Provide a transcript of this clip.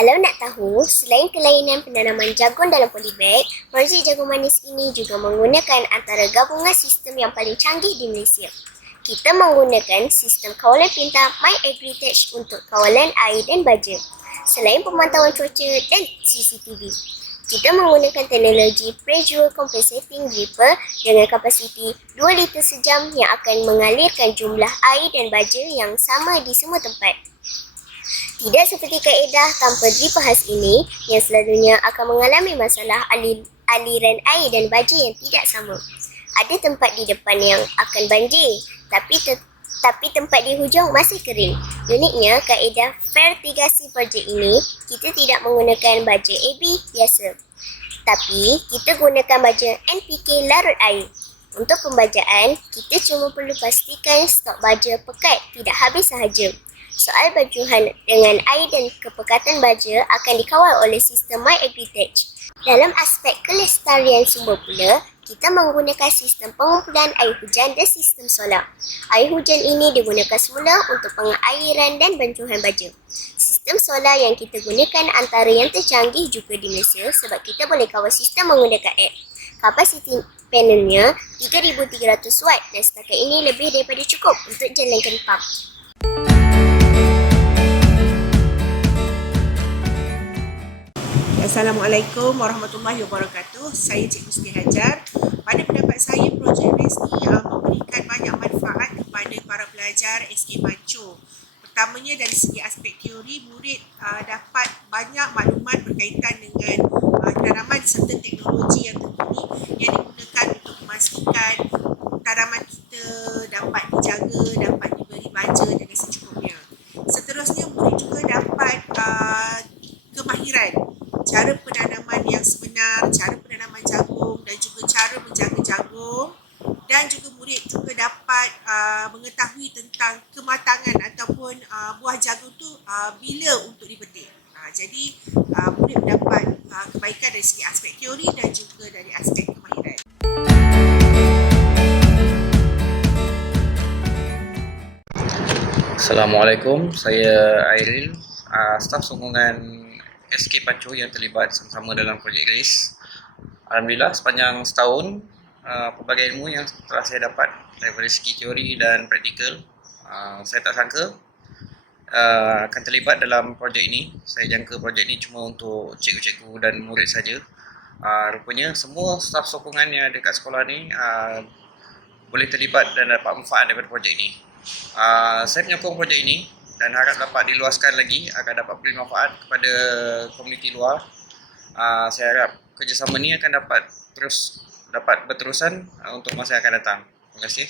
Kalau nak tahu, selain kelainan penanaman jagung dalam polybag, projek jagung manis ini juga menggunakan antara gabungan sistem yang paling canggih di Malaysia. Kita menggunakan sistem kawalan pintar MyAgriTech untuk kawalan air dan baja. Selain pemantauan cuaca dan CCTV, kita menggunakan teknologi Pressure Compensating Dripper dengan kapasiti 2 liter sejam yang akan mengalirkan jumlah air dan baja yang sama di semua tempat. Tidak seperti kaedah tanpa dripper khas ini yang selalunya akan mengalami masalah aliran air dan baja yang tidak sama. Ada tempat di depan yang akan banjir, tapi tempat di hujung masih kering. Uniknya, kaedah fertigasi projek ini, kita tidak menggunakan baja AB biasa, tapi kita gunakan baja NPK larut air. Untuk pembajaan, kita cuma perlu pastikan stok baja pekat tidak habis sahaja. Soal banjuhan dengan air dan kepekatan baja akan dikawal oleh sistem MyAgriTech. Dalam aspek kelestarian sumber pula, kita menggunakan sistem pengumpulan air hujan dan sistem solar. Air hujan ini digunakan semula untuk pengairan dan banjuhan baja. Sistem solar yang kita gunakan antara yang tercanggih juga di Malaysia sebab kita boleh kawal sistem menggunakan app. Kapasiti panelnya 3,300 watt dan setakat ini lebih daripada cukup untuk jalankan pump. Assalamualaikum warahmatullahi wabarakatuh. Saya Cikgu Siti Hajar. Pada pendapat saya, projek RES ni memberikan banyak manfaat kepada para pelajar SK Panco. Pertamanya dari segi aspek teori, murid dapat banyak maklumat berkaitan dengan tanaman serta teknologi yang terkini yang digunakan untuk memastikan tanaman kita dapat dijaga, dapat diberi baja dengan secukupnya. Seterusnya, murid juga dapat kemahiran cara penanaman yang sebenar, cara penanaman jagung dan juga cara menjaga jagung, dan juga murid juga dapat mengetahui tentang kematangan ataupun buah jagung tu bila untuk dipetik. Jadi murid mendapat kebaikan dari segi aspek teori dan juga dari aspek kemahiran. Assalamualaikum, saya Airil, staf sokongan SK Panco yang terlibat sama-sama dalam projek RES. Alhamdulillah, sepanjang setahun, pelbagai ilmu yang telah saya dapat daripada segi teori dan praktikal, saya tak sangka akan terlibat dalam projek ini. Saya jangka projek ini cuma untuk cikgu-cikgu dan murid saja. Rupanya semua staf sokongan yang ada kat sekolah ni boleh terlibat dan dapat manfaat daripada projek ini. Saya menyokong projek ini dan harap dapat diluaskan lagi agar dapat beri manfaat kepada komuniti luar. Saya harap kerjasama ini akan dapat berterusan untuk masa yang akan datang. Terima kasih.